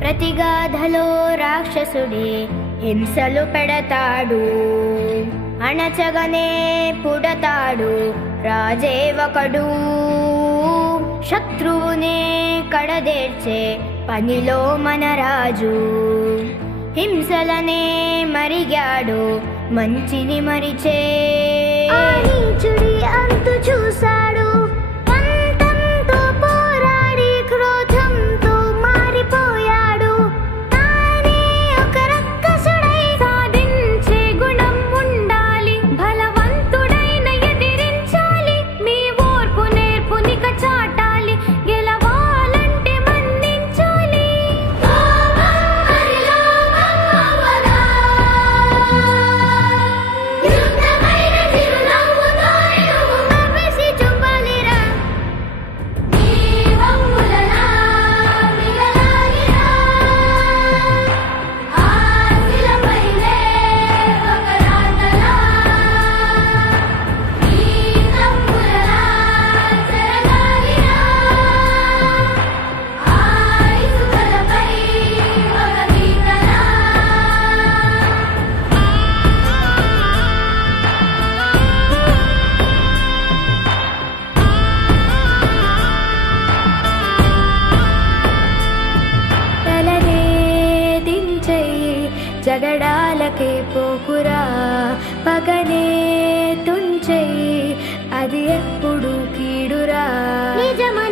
ప్రతిగాధలో రాక్షసుడే హింసలు పెడతాడు, అణచగనే పుడతాడు రాజే ఒకడు. శత్రువునే కడదేర్చే పనిలో మన రాజు, హింసలనే మరిగాడు మంచిని మరిచే. నీచుడి అంతు చూశాడు, పంతంతో పోరాడి క్రోధంతో మారిపోయాడు. తానే ఒక రక్కసుడై సాధించే గుణం ఉండాలి, బలవంతుడైన ఎదిరించాలి. మీ ఓర్పు నేర్పునిక చాటాలి, గెలవాలంటే మన్నించాలి. జగడాలకే పోకురా, పగనే తుంచెయ్యి, అది ఎప్పుడు కీడురా. నిజము